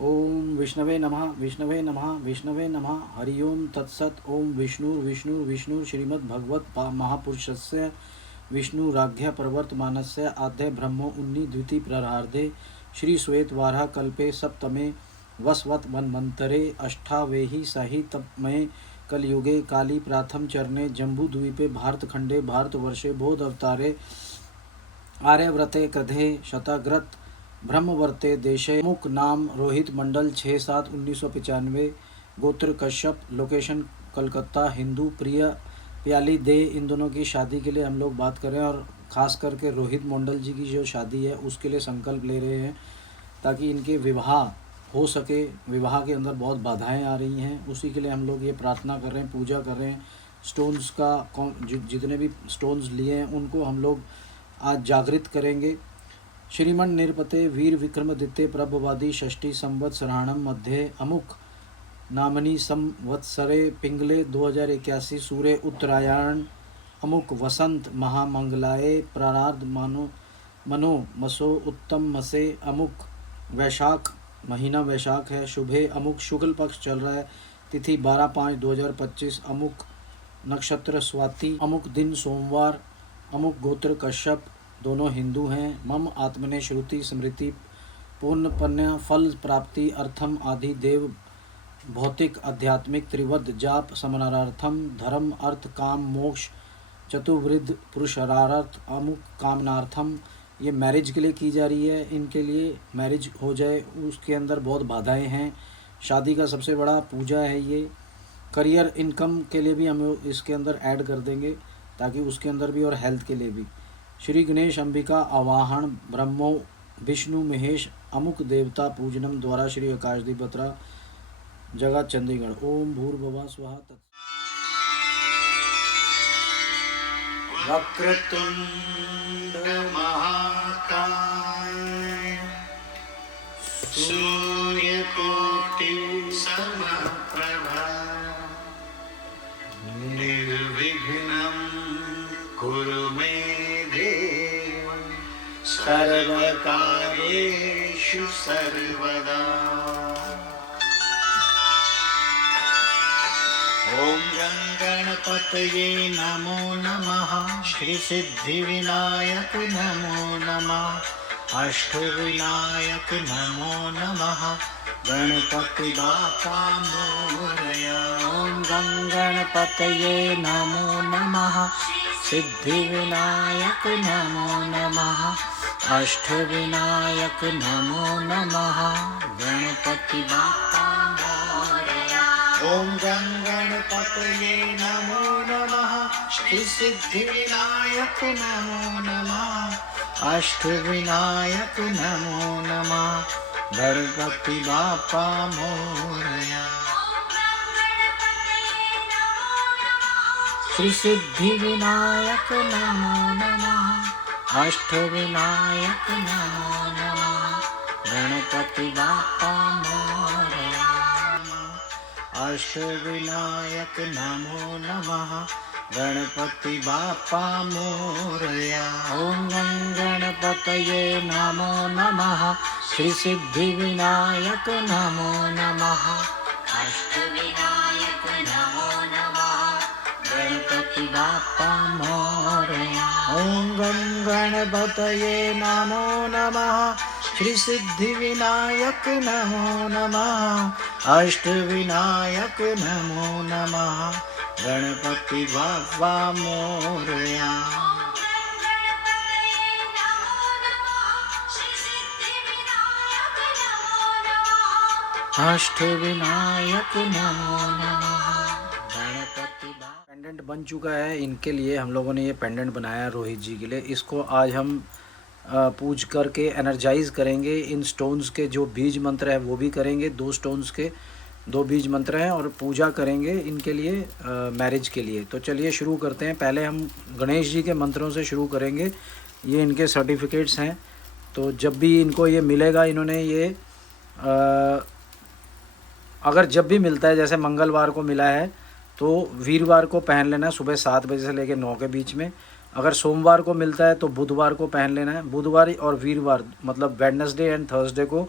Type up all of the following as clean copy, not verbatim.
ओम विष्णवे नमः विष्णवे नमः विष्णवे नमः हरि ओम तत्सत। ओम विष्णु विष्णु विष्णु श्रीमद्भगवत महापुरुषस्य विष्णुराध्य प्रवर्तमानस्य आद्य ब्रह्मो उन्नी द्वितीय प्ररार्धे श्री श्वेतवाराह कल्पे सप्तमे वसवत वन्वन्तरे अष्टावेहि सहितमये कलयुगे काली प्राथम चरणे जम्बूद्वीपे भारतखंडे भारतवर्षे बोध अवतारे आर्यव्रते कृधे शतग्रत ब्रह्मवर्ते देशे मुक नाम रोहित मंडल 6/7/1995 गोत्र कश्यप लोकेशन कलकत्ता हिंदू प्रिय प्याली दे। इन दोनों की शादी के लिए हम लोग बात कर रहे हैं और ख़ास करके रोहित मंडल जी की जो शादी है उसके लिए संकल्प ले रहे हैं ताकि इनके विवाह हो सके। विवाह के अंदर बहुत बाधाएं आ रही हैं, उसी के लिए हम लोग ये प्रार्थना कर रहे हैं, पूजा कर रहे हैं। स्टोन्स का जितने भी स्टोन्स लिए हैं उनको हम लोग आज जागृत करेंगे। श्रीमन निरपते वीर विक्रमादित्य प्रभवादी षष्ठी संवत्सराणम मध्य अमुक नामनी संवत्सरे पिंगले 2081 सूर्य उत्तरायण अमुक वसंत महामंगलाए प्रारार्ध मनो मसो उत्तम मसे अमुक वैशाख महीना वैशाख है, शुभे अमुक शुक्ल पक्ष चल रहा है, तिथि 12/5/2025 अमुक नक्षत्र स्वाति अमुक दिन सोमवार अमुक गोत्र कश्यप दोनों हिंदू हैं। मम आत्मने श्रुति स्मृति पूर्ण पुण्य फल प्राप्ति अर्थम आदि देव भौतिक आध्यात्मिक त्रिवद जाप समनार्थम धर्म अर्थ काम मोक्ष चतुर्विध पुरुषार्थ अमुक कामनार्थम। ये मैरिज के लिए की जा रही है, इनके लिए मैरिज हो जाए उसके अंदर बहुत बाधाएं हैं। शादी का सबसे बड़ा पूजा है ये। करियर इनकम के लिए भी हम इसके अंदर ऐड कर देंगे ताकि उसके अंदर भी और हेल्थ के लिए भी। श्री गणेश अंबिका आवाहन ब्रह्मो विष्णु महेश अमुक देवता पूजनम द्वारा श्री आकाशदीप बत्रा जगह चंडीगढ़। ओम भूर्भुवः स्वः तत्। वक्रतुंड महाकाय सूर्यकोटि समप्रभा निर्विघ्नं कुरु मे देव सर्वकार्येषु सर्वदा। ओम गणपतये नमो नमः श्री सिद्धिविनायक नमो नमः अष्टविनायक नमो नमः गणपति बाप्पा मोरया। ओम गणपतये नमो नमः सिद्धिविनायक नमो नमः अष्टविनायक नमो नमः गणपति बाप्पा मोरया। ओम गणपतये नमो नमः श्री सिद्धिविनायक नमो नमः अष्टविनायक नमो नमः गणपति बाप्पा मोरया। श्री सिद्धिविनायक नमो नमः अष्टविनायक नमो नमः गणपति बाप्पा मोरया। अष्टविनायक नमो नमः गणपति बाप्पा मोरया। ओम गणपतये नमो नमः श्री सिद्धिविनायक नमो नमः अष्टविनायक नमो नमः गणपति बाप्पा मोरया। ओम गणपतये नमो नमः श्री सिद्धिविनायक नमो नमः अष्टविनायक नमो नमः गणपति बाप्पा मोरया। अष्टविनायक नमो नमः गणपति बाप्पा। पेंडेंट बन चुका है, इनके लिए हम लोगों ने ये पेंडेंट बनाया रोहित जी के लिए। इसको आज हम पूज करके एनर्जाइज करेंगे। इन स्टोन्स के जो बीज मंत्र है वो भी करेंगे, 2 स्टोन्स के 2 बीज मंत्र हैं और पूजा करेंगे इनके लिए मैरिज के लिए। तो चलिए शुरू करते हैं। पहले हम गणेश जी के मंत्रों से शुरू करेंगे। ये इनके सर्टिफिकेट्स हैं, तो जब भी इनको ये मिलेगा, इन्होंने ये अगर जब भी मिलता है, जैसे मंगलवार को मिला है तो वीरवार को पहन लेना है सुबह 7 बजे से लेकर 9 के बीच में। अगर सोमवार को मिलता है तो बुधवार को पहन लेना है। बुधवार और वीरवार मतलब वेडनेसडे एंड थर्सडे को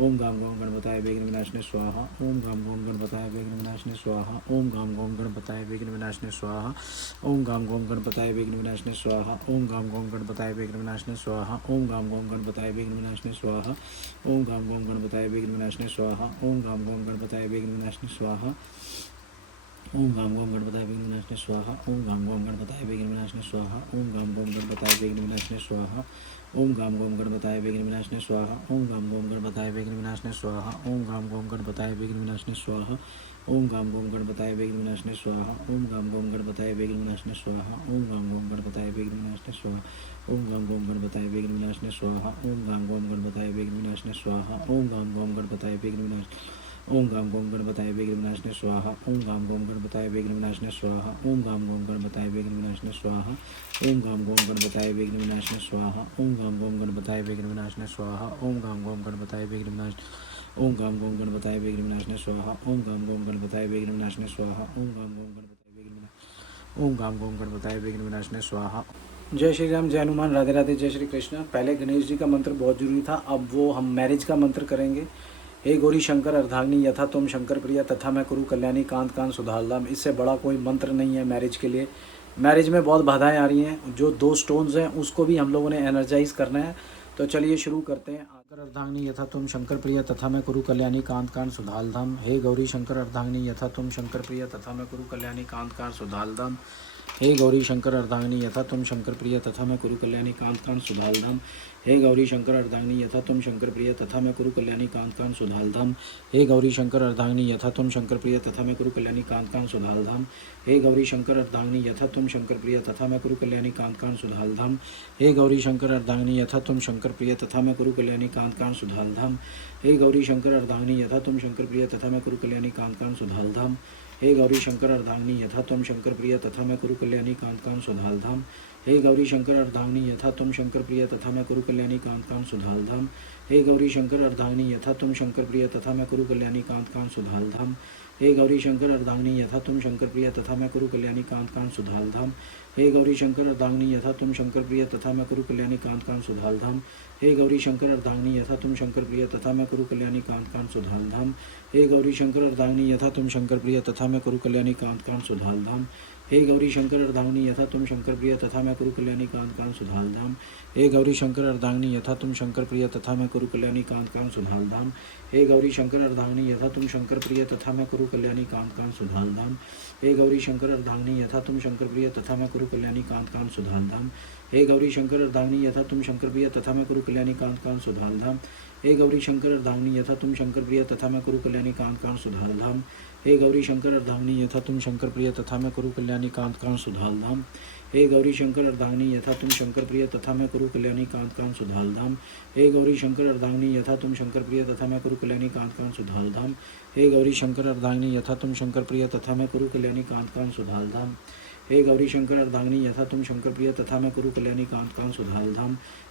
ओम गाम गौम गणपताय विघ्न विनाशने स्वाहा। ओम गाम गौम गणपताय विघ्न विनाशने स्वाहा। ओम गाम गौम गणपताय विघ्न विनाशने स्वाहा। ओम गाम गौम गणपताय विघ्न विनाशने स्वाहा। ओम गाम गौम गणपताय विघ्न विनाशने स्वाहा। ओम गाम गौम गणपताय विघ्न विनाशने स्वाहा। ओम गाम गौम गणपताय विघ्न विनाशने स्वाहा। ओम गाम गौम गणपताय विघ्न विनाशने स्वाहा। ओम गाम गौम गणपताय विघ्न विनाशने स्वाहा। ओम गाम गौम गणपताय विघ्न विनाशने स्वाहा। ओम गाम गौम गणपताय विघ्न विनाशने स्वाहा। ओम गाम गौम गणपताय विघ्न विनाशने स्वाहा। ओम गाम गौम गणपताय विघ्न विनाशने स्वाहा। ओम गाम गौम गणपताय विघ्न विनाशने स्वाहा। ओम गाम गौम गणपताय विघ्न विनाशने स्वाहा। ओम गाम गौम गणपताय विघ्न विनाशने स्वाहा। ओम गाम गौम गणपताय विघ्न विनाशने स्वाहा। ओम गाम गौम गणपताय विघ्न विनाशने स्वाहा। ओम गाम गौम गणपताय विघ्न विनाशने स्वाहा। ओम गाम गौम गणपताय विघ्न विनाश ओम गाम गौम गणपताय विघ्न विनाशने स्वाहा। ओम गाम गौम गणपताय विघ्न विनाशने स्वाहा। ओम गाम गौम गणपताय विघ्न विनाशने स्वाहा। ओम गाम गौम गणपताय विघ्न विनाशने स्वाहा। ओम गाम गौम गणपताय विघ्न विनाशने स्वाहा। ओम गाम गौम गणपताय विघ्न विनाश ओम गाम गौम गणपताय विघ्न विनाशने स्वाहा। ओम गाम गौम गणपताय विघ्न विनाशने स्वाहा। ओम गाम गौम गणपताय विघ्न विनाश ओम गाम गौम गणपताय विघ्न विनाशने स्वाहा। जय श्री राम, जय हनुमान, राधे राधे, जय श्री कृष्ण। पहले गणेश जी का मंत्र बहुत जरूरी था, अब वो हम मैरिज का मंत्र करेंगे। हे गौरी शंकर अर्धांगिनी यथा तुम शंकर प्रिया तथा मैं कुरु कल्याणी कांत कांत सुधारलाम। इससे बड़ा कोई मंत्र नहीं है मैरिज के लिए। मैरिज में बहुत बाधाएं आ रही हैं, जो 2 स्टोन्स हैं उसको भी हम लोगों ने एनर्जाइज करना है। तो चलिए शुरू करते हैं। आकर अर्धांगिनी यथा तुम शंकर प्रिया तथा मैं कुरु कल्याणी कांत कांत सुधारधाम। हे गौरी शंकर अर्धांगिनी यथा तुम शंकर प्रिया तथा मैं कुरु कल्याणी कांत कांत सुधारधाम। हे गौरी शंकर अर्धांगिनी यथा तुम शंकर प्रिय तथा मैं कुरु कल्याणी कांत कांत सुधारधाम। हे गौरी शंकर अर्धांगिनी यथा तुम शंकर प्रिय तथा मैं कुरु कल्याणी कांत कांत सुधारधाम। हे गौरी शंकर अर्धांगिनी यथा तुम शंकर प्रिय तथा मैं कुरु कल्याणी कांत कांत सुधारधाम। हे गौरी शंकर अर्धांगिनी यथा तुम शंकर प्रिय तथा मैं कुरु कल्याणी कांत कांत सुधारधाम। हे गौरी शंकर अर्धांगिनी यथा तुम शंकर प्रिय तथा मैं कुरु कल्याणी कांत कांत सुधारधाम। हे गौरी शंकर अर्धांगिनी यथा तुम शंकर प्रिय तथा मैं कुरु कल्याणी कांत कांत सुधारधाम। हे गौरी शंकर अर्धांगिनी यथा तुम शंकर प्रिय तथा मैं कुरु कल्याणी कांत कांत सुधारधाम। हे गौरी शंकर अर्धांगिनी यथा तुम शंकर प्रिय तथा मैं कुरु कल्याणी कांत कांत सुधारधाम। हे गौरी शंकर अर्धांगिनी यथा तुम शंकर प्रिय तथा मैं कुरु कल्याणी कांत कांत सुधारधाम। हे गौरी शंकर अर्धांगिनी यथा तुम शंकर प्रिय तथा मैं कुरु कल्याणी कांत कांत सुधारधाम। हे गौरी शंकर अर्धांगिनी यथा तुम शंकर प्रिय तथा मैं कुरु कल्याणी कांत कांत सुधारधाम। हे गौरी शंकर अर्धांगिनी यथा तुम शंकर प्रिय तथा मैं कुरु कल्याणी कांत कांत सुधारधाम। हे गौरी शंकर अर्धांगिनी यथा तुम शंकर प्रिय तथा मैं कुरु कल्याणी कांत कांत सुधारधाम। हे गौरी शंकर अर्धांगिनी यथा तुम शंकर प्रिय तथा मैं कुरु कल्याणी कांत कांत सुधारधाम। हे गौरी शंकर अर्धांगिनी यथा तुम शंकर प्रिय तथा मैं कुरु कल्याणी कांत कांत सुधारधाम। हे गौरी शंकर अर्धांगिनी यथा तुम शंकर प्रिय तथा मैं कुरु कल्याणी कांत कांत सुधारधाम। हे गौरी शंकर अर्धांगिनी यथा तुम शंकर प्रिय तथा मैं कुरु कल्याणी कांत कांत सुधारधाम। हे गौरी शंकर अर्धांगिनी यथा तुम शंकर प्रिय तथा मैं कुरु कल्याणी कांत कांत सुधारधाम। हे गौरी शंकर अर्धांगिनी यथा तुम शंकर प्रिय तथा मैं कुरु कल्याणी कांत कांत सुधारधाम। हे गौरी शंकर अर्धांगिनी यथा तुम शंकर प्रिय तथा मैं कुरु कल्याणी कांत कांत सुधारधाम। हे गौरी शंकर अर्धांगिनी यथा तुम शंकर प्रिय तथा मैं कुरु कल्याणी कांत कांत सुधारधाम। हे गौरी शंकर अर्धांगिनी यथा तुम शंकर प्रिय तथा मैं कुरु कल्याणी कांत कांत सुधारधाम। हे गौरी शंकर अर्धांगिनी यथा तुम शंकर प्रिय तथा मैं कुरु कल्याणी कांत कांत सुधारधाम। हे गौरी शंकर अर्धांगिनी यथा तुम शंकर प्रिय तथा मैं कुरु कल्याणी कांत कांत सुधारधाम। हे गौरी शंकर अर्धांगिनी यथा तुम शंकर प्रिय तथा मैं कुरु कल्याणी कांत कांत सुधारधाम। हे गौरी शंकर अर्धांगिनी यथा तुम शंकर प्रिय तथा मैं कुरु कल्याणी कांत कांत सुधारधाम। हे गौरी शंकर अर्धांगिनी यथा तुम शंकर प्रिय तथा मैं कुरु कल्याणी कांत कांत सुधारधाम।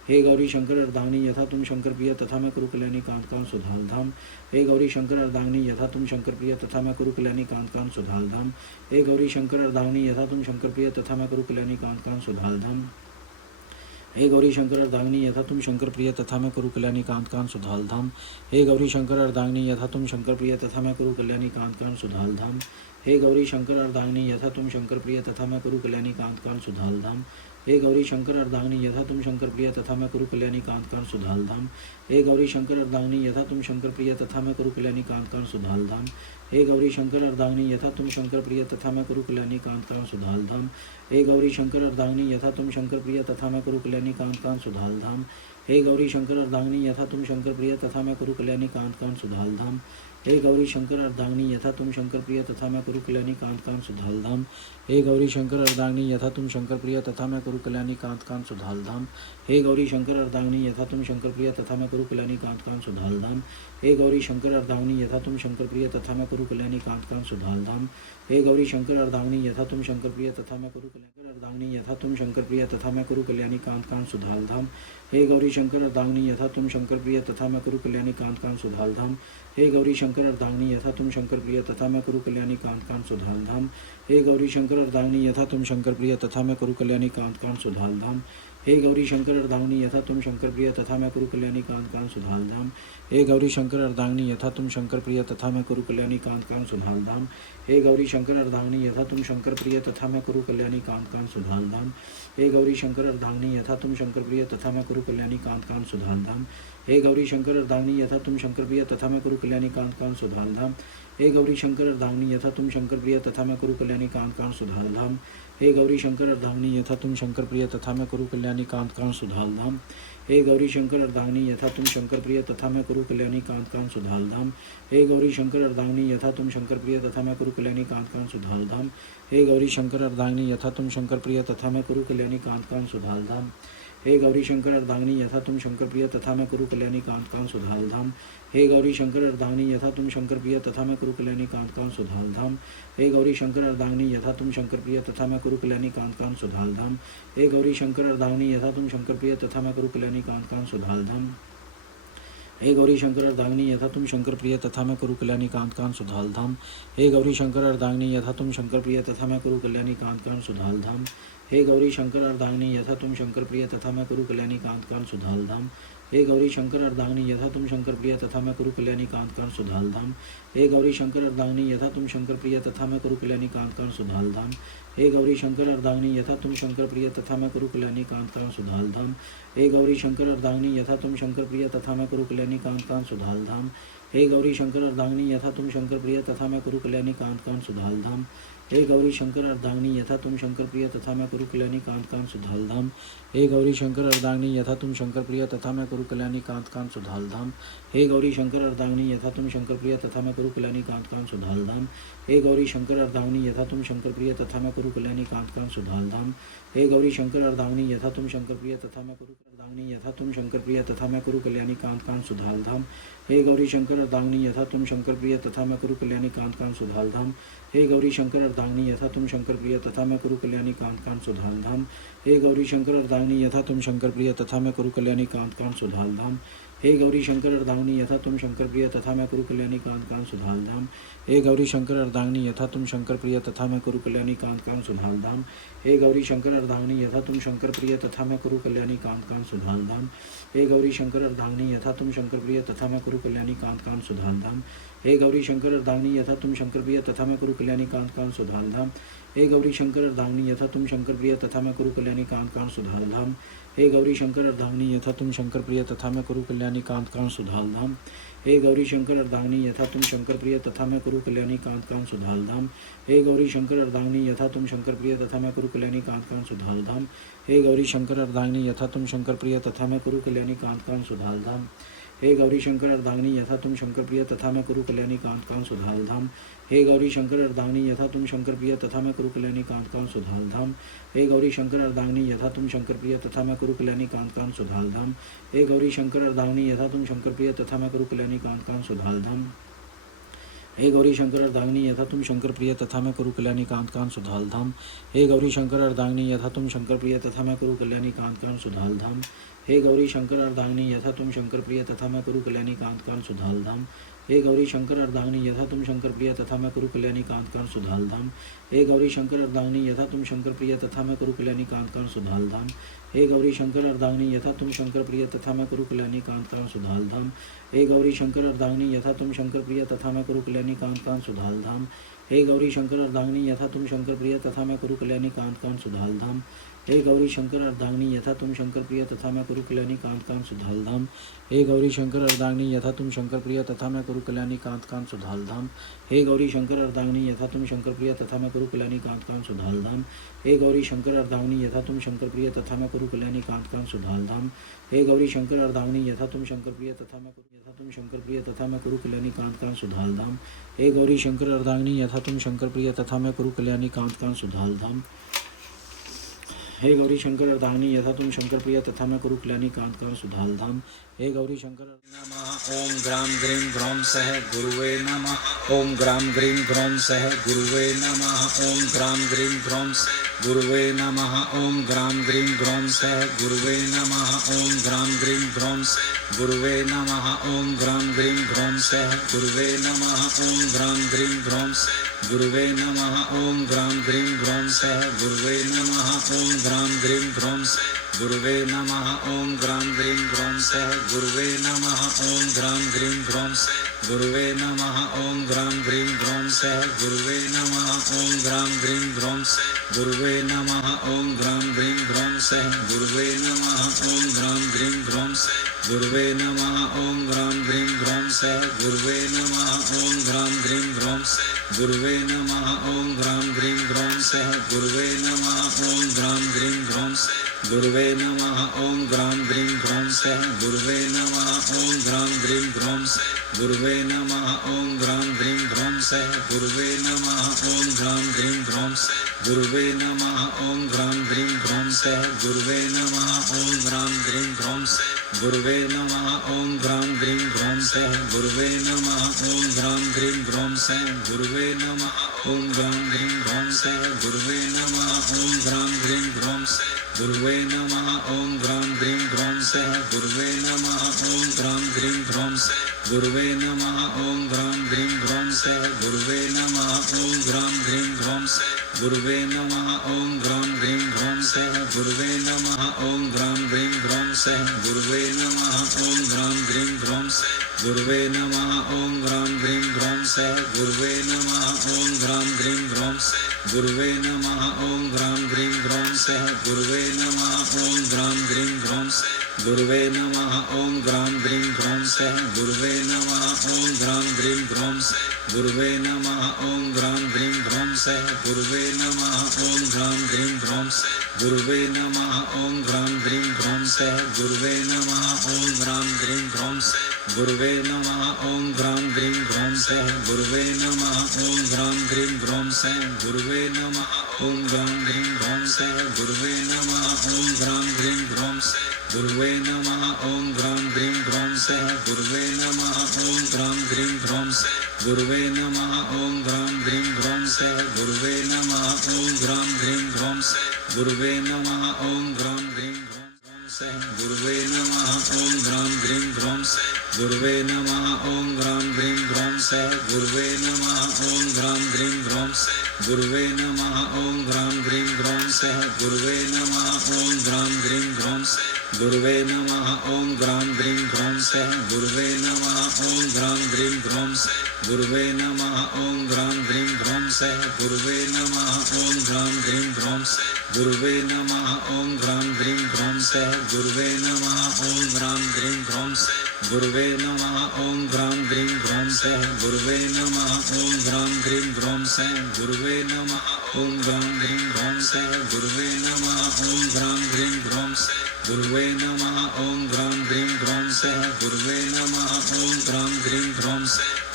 हे गौरी शंकर अर्धांगिनी यथा तुम शंकर प्रिय तथा मैं कुरु कल्याणी कांत कांत सुधारधाम। हे गौरी शंकर अर्धांगिनी यथा तुम शंकर प्रिय तथा मैं कुरु कल्याणी कांत कांत सुधारधाम। हे गौरी शंकर अर्धांगिनी यथा तुम शंकर प्रिय तथा मैं कुरु कल्याणी कांत कांत सुधारधाम। हे गौरी शंकर अर्धांगिनी यथा तुम शंकर प्रिय तथा मैं कुरु कल्याणी कांत कांत सुधारधाम। हे गौरी शंकर अर्धांगिनी यथा तुम शंकर प्रिय तथा मैं कुरु कल्याणी कांत कांत सुधारधाम। हे गौरी शंकर अर्धांगिनी यथा तुम शंकर प्रिय तथा मैं कुरु कल्याणी कांत कांत सुधारधाम। हे गौरी शंकर अर्धांगिनी यथा तुम शंकर प्रिय तथा मैं कुरु कल्याणी कांत कांत सुधारधाम। हे गौरी शंकर अर्धांगिनी यथा तुम शंकर प्रिय तथा मैं कुरु कल्याणी कांत कांत सुधारधाम। हे गौरी शंकर अर्धांगिनी यथा तुम शंकर प्रिय तथा मैं कुरु कल्याणी कांत कांत सुधारधाम। हे गौरी शंकर अर्धांगिनी यथा तुम शंकर प्रिय तथा मैं कुरु कल्याणी कांत कांत सुधारधाम। हे गौरी शंकर अर्धांगिनी यथा तुम शंकर प्रिय तथा मैं कुरु कल्याणी कांत कांत सुधारधाम। हे गौरी शंकर अर्धांगिनी यथा तुम शंकर प्रिय तथा मैं कुरु कल्याणी कांत कांत सुधारधाम। हे गौरी शंकर अर्धांगिनी यथा तुम शंकर प्रिय तथा मैं कुरु कल्याणी अर्धांगिनी यथा तुम शंकर प्रिय तथा मैं कुरु कल्याणी कांत कांत सुधारधाम। हे गौरी शंकर अर्धांगिनी यथा तुम शंकर प्रिय तथा मैं कुरु कल्याणी कांत कांत सुधारधाम। हे गौरी शंकर अर्धांगिनी यथा तुम शंकर प्रिय तथा मैं कुरु कल्याणी कांत कांत सुधारधाम। हे गौरी शंकर अर्धांगिनी यथा तुम शंकर प्रिय तथा मैं कुरु कल्याणी कांत कांत सुधारधाम। हे गौरी शंकर अर्धांगिनी यथा तुम शंकर प्रिय तथा मैं कुरु कल्याणी कांत कांत सुधाल धाम। हे गौरी शंकर अर्धांगिनी यथा तुम शंकर प्रिय तथा मैं कुरु कल्याणी कांत कांत सुधाल धाम। हे गौरी शंकर अर्धांगिनी यथा तुम शंकर प्रिय तथा मैं कुरु कल्याणी कांत कांत सुधाल धाम। हे गौरी शंकर अर्धांगिनी यथा तुम शंकर प्रिय तथा मैं कुरु कल्याणी कांत कांत सुधाल धाम। हे गौरी शंकर अर्धांगिनी यथा तुम शंकर प्रिय तथा मैं कुरु कल्याणी कांत कांत सुधाल धाम। हे गौरी शंकर अर्धांगिनी यथा तुम शंकर प्रिय तथा मैं कुरु कल्याणी कांत कांत सुधाल धाम। हे गौरी शंकर अर्धांगिनी यथा तुम शंकर प्रिय तथा मैं कुरु कल्याणी कांत कांत सुधाल धाम। हे गौरी शंकर अर्धांगिनी यथा तुम शंकर प्रिय तथा मैं कुरु कल्याणी कांत कांत सुधाल धाम। हे गौरी शंकर अर्धांगिनी यथा तुम शंकर प्रिय तथा मैं कुरु कल्याणी कांत कांत सुधाल धाम। हे गौरी शंकर अर्धांगिनी यथा तुम शंकर प्रिय तथा मैं कुरु कल्याणी कांत कांत सुधाल धाम। हे गौरी शंकर अर्धांगिनी यथा तुम शंकर प्रिय तथा मैं कुरु कल्याणी कांत कांत सुधाल धाम। हे गौरी शंकर अर्धांगिनी यथा तुम शंकर प्रिय तथा मैं कुरु कल्याणी कांत कांत सुधाल धाम। हे गौरी शंकर अर्धांगिनी यथा तुम शंकर प्रिय तथा मैं कुरु कल्याणी कांत कांत सुधाल धाम। हे गौरी शंकर अर्धांगिनी यथा तुम शंकर प्रिय तथा मैं कुरु कल्याणी कांत कांत सुधाल धाम। हे गौरी शंकर अर्धांगिनी यथा तुम शंकर प्रिय तथा मैं कुरु कल्याणी कांत कांत सुधाल धाम। हे गौरी शंकर अर्धांगिनी यथा तुम शंकर प्रिय तथा मैं कुरु कल्याणी कांत कांत सुधाल धाम। हे गौरी शंकर अर्धांगिनी यथा तुम शंकर प्रिय तथा मैं कुरु कल्याणी कांत कांत सुधाल धाम। हे गौरी शंकर अर्धांगिनी यथा तुम शंकर प्रिय तथा मैं कुरु कल्याणी कांत कांत सुधाल धाम। हे गौरी शंकर अर्धांगिनी यथा तुम शंकर प्रिय तथा मैं कुरु कल्याणी कांत कांत सुधाल धाम। हे गौरी शंकर अर्धांगिनी यथा तुम शंकर प्रिय तथा मैं कुरु कल्याणी कांत कांत सुधाल धाम। हे गौरी शंकर अर्धांगिनी यथा तुम शंकर प्रिय तथा मैं कुरु कल्याणी कांत कांत सुधाल धाम। हे गौरी शंकर अर्धांगिनी यथा तुम शंकर प्रिय तथा मैं कुरु कल्याणी कांत कांत सुधाल धाम। हे गौरी शंकर अर्धांगिनी यथा तुम शंकर प्रिय तथा मैं कुरु कल्याणी कांत कांत सुधाल धाम। हे गौरी शंकर अर्धांगिनी यथा तुम शंकर प्रिय तथा मैं कुरु कल्याणी कांत कांत सुधाल धाम। हे गौरी शंकर अर्धांगिनी यथा तुम शंकर प्रिय तथा मैं कुरु कल्याणी कांत कांत सुधाल धाम। हे गौरी शंकर अर्धांगिनी यथा तुम शंकर प्रिय तथा मैं कुरु कल्याणी कांत कांत सुधाल धाम। हे गौरी शंकर अर्धांगिनी यथा तुम शंकर प्रिय तथा मैं कुरु अर्धांगिनी यथा तुम शंकर प्रिय तथा मैं कुरु कल्याणी कांत कांत सुधाल धाम। हे गौरी शंकर अर्धांगिनी यथा तुम शंकर प्रिय तथा मैं कुरु कल्याणी कांत कांत सुधाल धाम। हे गौरी शंकर अर्धांगिनी यथा तुम शंकर प्रिय तथा मैं कुरु कल्याणी कांत कांत सुधाल धाम। हे गौरी शंकर अर्धांगिनी यथा तुम शंकर प्रिय तथा मैं कुरु कल्याणी कांत कांत सुधाल धाम। हे गौरी शंकर अर्धांगिनी यथा तुम शंकर प्रिय तथा मैं कुरु कल्याणी कांत कांत सुधाल धाम। हे गौरी शंकर अर्धांगिनी यथा तुम शंकर प्रिय तथा मैं कुरु कल्याणी कांत कांत सुधाल धाम। हे गौरी शंकर अर्धांगिनी यथा तुम शंकर प्रिय तथा मैं कुरु कल्याणी कांत कांत सुधाल धाम। हे गौरी शंकर अर्धांगिनी यथा तुम शंकर प्रिय तथा मैं कुरु कल्याणी कांत कांत सुधाल धाम। हे गौरी शंकर अर्धांगिनी यथा तुम शंकर प्रिय तथा मैं कुरु कल्याणी कांत कांत सुधाल धाम। हे गौरी शंकर अर्धांगिनी यथा तुम शंकर प्रिय तथा मैं कुरु कल्याणी कांत कांत सुधाल धाम। हे गौरी शंकर अर्धांगिनी यथा तुम शंकर प्रिय तथा मैं कुरु कल्याणी कांत कांत सुधाल धाम। हे गौरी शंकर अर्धांगिनी यथा तुम शंकर प्रिय तथा मैं कुरु कल्याणी कांत कांत सुधाल धाम। हे गौरी शंकर अर्धांगिनी यथा तुम शंकर प्रिय तथा मैं कुरु कल्याणी कांत कांत सुधाल धाम। हे गौरी शंकर अर्धांगिनी यथा तुम शंकर प्रिय तथा मैं कुरु कल्याणी कांत कांत सुधाल धाम। हे गौरी शंकर अर्धांगिनी यथा तुम शंकर प्रिय तथा मैं कुरु कल्याणी कांत कांत सुधाल धाम। हे गौरी शंकर अर्धांगिनी यथा तुम शंकर प्रिय तथा मैं कुरु कल्याणी कांत कांत सुधाल धाम। हे गौरी शंकर अर्धांगिनी यथा तुम शंकर प्रिय तथा मैं कुरु कल्याणी कांत कांत सुधाल धाम। हे गौरी शंकर अर्धांगिनी यथा तुम शंकर प्रिय तथा मैं कुरु कल्याणी कांत कांत सुधाल धाम। हे गौरी शंकर अर्धांगिनी यथा तुम शंकर प्रिय तथा मैं कुरु कल्याणी कांत कांत सुधाल धाम। हे गौरी शंकर अर्धांगिनी यथा तुम शंकर प्रिय तथा मैं कुरु कल्याणी कांत कांत सुधाल धाम। हे गौरी शंकर अर्धांगिनी यथा तुम शंकर प्रिय तथा मैं कुरु कल्याणी कांत कांत सुधाल धाम। हे गौरी शंकर अर्धांगिनी यथा तुम शंकर प्रिय तथा मैं कुरु कल्याणी कांत कांत सुधाल धाम। हे गौरी शंकर अर्धांगिनी यथा तुम शंकर प्रिय तथा मैं कुरु कल्याणी कांत कांत सुधाल धाम। हे गौरी शंकर अर्धांगिनी यथा तुम शंकर प्रिय तथा मैं कुरु कल्याणी कांत कांत सुधाल धाम। हे गौरी शंकर अर्धांगिनी यथा तुम शंकर प्रिय तथा मैं कुरु कल्याणी कांत कांत सुधाल धाम। हे गौरी शंकर अर्धांगिनी यथा तुम शंकर प्रिय तथा मैं कुरु कल्याणी कांत कांत सुधाल धाम। हे गौरी शंकर अर्धांगिनी यथा तुम शंकर प्रिय तथा मैं कुरु कल्याणी कांत कांत सुधाल धाम। हे गौरी शंकर अर्धांगिनी यथा तुम शंकर प्रिय तथा मैं कुरु कल्याणी कांत कांत सुधाल धाम। हे गौरी शंकर अर्धांगिनी यथा तुम शंकर प्रिय तथा मैं कुरु कल्याणी कांत कांत सुधाल धाम। हे गौरी शंकर अर्धांगिनी यथा तुम शंकर प्रिय तथा मैं कुरु कल्याणी कांत कांत सुधाल धाम। हे गौरी शंकर अर्धांगिनी यथा तुम शंकर प्रिय तथा मैं कुरु कल्याणी कांत कांत सुधाल धाम। हे गौरी शंकर अर्धांगिनी यथा तुम शंकर प्रिय तथा मैं कुरु कल्याणी कांत कांत सुधाल धाम। हे गौरी शंकर अर्धांगिनी यथा तुम शंकर प्रिय तथा मैं कुरु कल्याणी कांत कांत सुधाल धाम। हे गौरी शंकर नमः। ओम ग्राम ग्रीम ग्रौम सह गुरुवे नमः। ओम ग्राम ग्रीम ग्रौम सह गुरुवे नमः। ओम ग्राम ग्रीम ग्रौम गुरुवे नमः। ओम ग्राम ग्रीम ग्रौम सह गुरुवे नमः। ओम ग्राम ग्रीम ग्रौम गुरुवे नमः। ओम ग्राम ग्रीम ग्रौम सह गुरुवे नमः। ओम ग्राम ग्रीम ग्रौम गुरुवे नमः। ओम ग्राम ग्रीम ग्रौम सह गुरुवे नमः। ओम ग्राम ग्रीम ग्रौम गुरुवे नमः ॐ ग्रां ग्रीं ग्रौं सः गुरुवे नमः ॐ ग्रां ग्रीं ग्रौं गुरुवे नमः ॐ ग्रां ग्रीं ग्रौं सः गुरुवे नमः ॐ ग्रां ग्रीं ग्रौं गुरुवे नमः ॐ ग्रां ग्रीं ग्रौं सः गुरुवे नमः ॐ ग्रां ग्रीं ग्रौं गुरुवे नमः ॐ ग्रां ग्रीं ग्रौं सः गुरुवे नमः ॐ ग्रां ग्रीं ग्रौं गुरुवे नमः ॐ ग्रां ग्रीं ग्रौं सः गुरुवे नमः ॐ ग्रां ग्रीं ग्रौं गुरुवे नमः ॐ ग्रां ग्रीं ग्रौं सः गुरुवे नमः ॐ ग्रां ग्रीं ग्रौं गुरुवे नमः ॐ ग्रां ग्रीं ग्रौं सः गुरुवे नमः ॐ ग्रां ग्रीं ग्रौं गुरुवे नमः ॐ ग्रां ग्रीं ग्रौं सः गुरुवे नमः ॐ ग्रां ग्रीं ग्रौं गुरुवे नमः ॐ ग्रां ग्रीं ग्रौं सः गुरुवे नमः ॐ ग्रां ग्रीं ग्रौं सः गुरुवे नमः ॐ ग्रां ग्रीं ग्रौं सः गुरुवे नमः ॐ ग्रां ग्रीं ग्रौं गुरुवे नमः ॐ ग्रां ग्रीं ग्रौं सः गुरुवे नमः ॐ ग्रां ग्रीं ग्रौं गुरुवे नमः ॐ ग्रां ग्रीं ग्रौं सः गुरुवे नमः ॐ ग्रां ग्रीं ग्रौं गुरुवे नमः ॐ ग्रां ग्रीं ग्रौं सः गुरुवे नमः ॐ ग्रां ग्रीं ग्रौं सः गुरुवे नमः ॐ ग्रां ग्रीं ग्रौं गुरुवे नमः ॐ ग्रां ग्रीं ग्रौं सः गुरुवे नमः ॐ ग्रां ग्रीं ग्रौं गुरुवे नमः ॐ ग्रां ग्रीं ग्रौं सः गुरुवे नमः ॐ ग्रां ग्रीं ग्रौं गुरुवे नमः ॐ ग्रां ग्रीं ग्रौं सः गुरुवे नमः ॐ ग्रां ग्रीं ग्रौं गुरुवे नमः ॐ ग्रां ग्रीं ग्रौं सः गुरुवे नमः ॐ ग्रां ग्रीं ग्रौं गुरुवे नमः ॐ ग्रां ग्रीं ग्रौं सः गुरुवे नमः ॐ ग्रां ग्रीं ग्रौं गुरुवे नमः ॐ ग्रां ग्रीं ग्रौं सः गुरुवे नमः ॐ ग्रां ग्रीं ग्रौं सः गुरुवे नमः ॐ ग्रां ग्रीं ग्रौं सः गुरुवे नमः ॐ ग्रां ग्रीं ग्रौं गुरुवे नमः ॐ ग्रां ग्रीं ग्रौं सः गुरुवे नमः ॐ ग्रां ग्रीं ग्रौं गुरुवे नमः ॐ ग्रां ग्रीं ग्रौं सः गुरुवे नमः ॐ ग्रां ग्रीं ग्रौं गुरुवे नमः ॐ ग्रां ग्रीं ग्रौं सः गुरुवे नमः ॐ ग्रां ग्रीं ग्रौं गुरुवे नमः ॐ ग्रां ग्रीं ग्रौं सः गुरुवे नमः ॐ ग्रां ग्रीं ग्रौं गुरुवे नमः ॐ ग्रां ग्रीं ग्रौं सः गुरुवे नमः ॐ ग्रां ग्रीं ग्रौं गुरुवे नमः ॐ ग्रां ग्रीं ग्रौं सः गुरुवे नमः ॐ ग्रां ग्रीं ग्रौं गुरुवे नमः ॐ ग्रां ग्रीं ग्रौं सः गुरुवे नमः ॐ ग्रां ग्रीं ग्रौं गुरुवे नमः ॐ ग्रां ग्रीं ग्रौं सः गुरुवे नमः ॐ ग्रां ग्रीं ग्रौं गुरुवे नमः ॐ ग्रां ग्रीं ग्रौं सः गुरुवे नमः ॐ ग्रां ग्रीं ग्रौं सः गुरुवे नमः ॐ ग्रां ग्रीं ग्रौं सः गुरुवे नमः ॐ ग्रां ग्रीं ग्रौं गुरुवे नमः ॐ ग्रां ग्रीं ग्रौं सः गुरुवे नमः ॐ ग्रां ग्रीं ग्रौं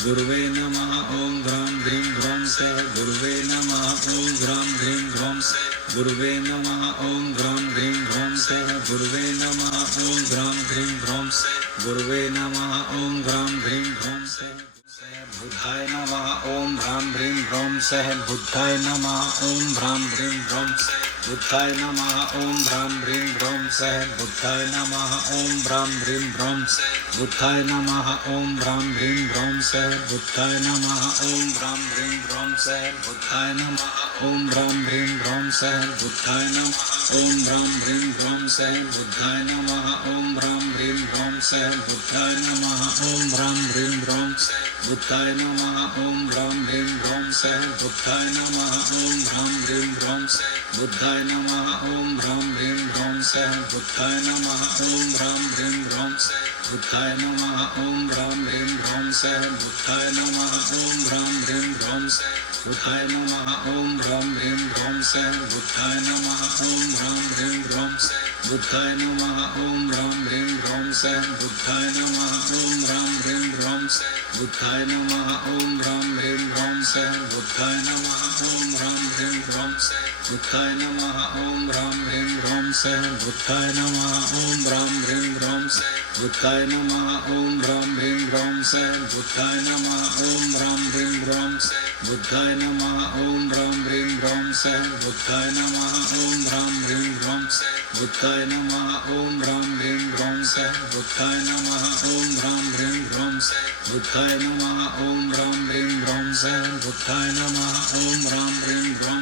गुरुवे नमः ॐ ग्रां ग्रीं ग्रौं सः गुरुवे नमः ॐ ग्रां ग्रीं ग्रौं गुरुवे नमः ॐ ग्रां ग्रीं ग्रौं सः गुरुवे नमः ॐ ग्रां ग्रीं ग्रौं गुरुवे नमः ॐ ग्रां ग्रीं ग्रौं सः बुद्धाय नमः ॐ ग्रां ग्रीं ग्रौं सः बुद्धाय नमः ॐ ग्रां ग्रीं ग्रौं बुद्धाय नमः ॐ ग्रां ग्रीं ग्रौं सः बुद्धाय नमः ॐ ग्रां ग्रीं ग्रौं बुद्धाय नमः ॐ ग्रां ग्रीं ग्रौं सः बुद्धाय नमः ॐ ग्रां ग्रीं ग्रौं सः बुद्धाय नमः ॐ ग्रां ग्रीं ग्रौं सः बुद्धाय नमः ॐ ग्रां ग्रीं ग्रौं सः बुद्धाय नमः ॐ ग्रां ग्रीं ग्रौं सः बुद्धाय नमः ॐ ग्रां ग्रीं ग्रौं बुद्धाय नमः ॐ ग्रां ग्रीं ग्रौं सः बुद्धाय नमः ॐ ग्रां ग्रीं ग्रौं बुद्धाय नमः ॐ ग्रां ग्रीं ग्रौं सः बुद्धाय नमः ॐ ग्रां ग्रीं ग्रौं बुद्धाय नमः ॐ ग्रां ग्रीं ग्रौं सः बुद्धाय नमः ॐ ग्रां ग्रीं ग्रौं बुद्धाय नमः ॐ ग्रां ग्रीं ग्रौं सः बुद्धाय नमः ॐ ग्रां ग्रीं ग्रौं बुद्धाय नमः ॐ ग्रां ग्रीं ग्रौं सः बुद्धाय नमः ॐ ग्रां ग्रीं ग्रौं बुद्धाय नमः ॐ ग्रां ग्रीं ग्रौं सः बुद्धाय नमः ॐ ग्रां ग्रीं ग्रौं बुद्धाय नमः ॐ ग्रां ग्रीं ग्रौं सः बुद्धाय नमः ॐ ग्रां ग्रीं ग्रौं बुद्धाय नमः ॐ ग्रां ग्रीं ग्रौं सः बुद्धाय नमः ॐ ग्रां ग्रीं ग्रौं बुद्धाय नमः ॐ ग्रां ग्रीं ग्रौं सः बुद्धाय नमः ॐ ग्रां ग्रीं ग्रौं बुद्धाय नमः ॐ ग्रां ग्रीं ग्रौं सः बुद्धाय नमः ॐ ग्रां ग्रीं ग्रौं बुद्धाय नमः ॐ ग्रां ग्रीं ग्रौं सः बुद्धाय नमः ॐ ग्रां ग्रीं ग्रौं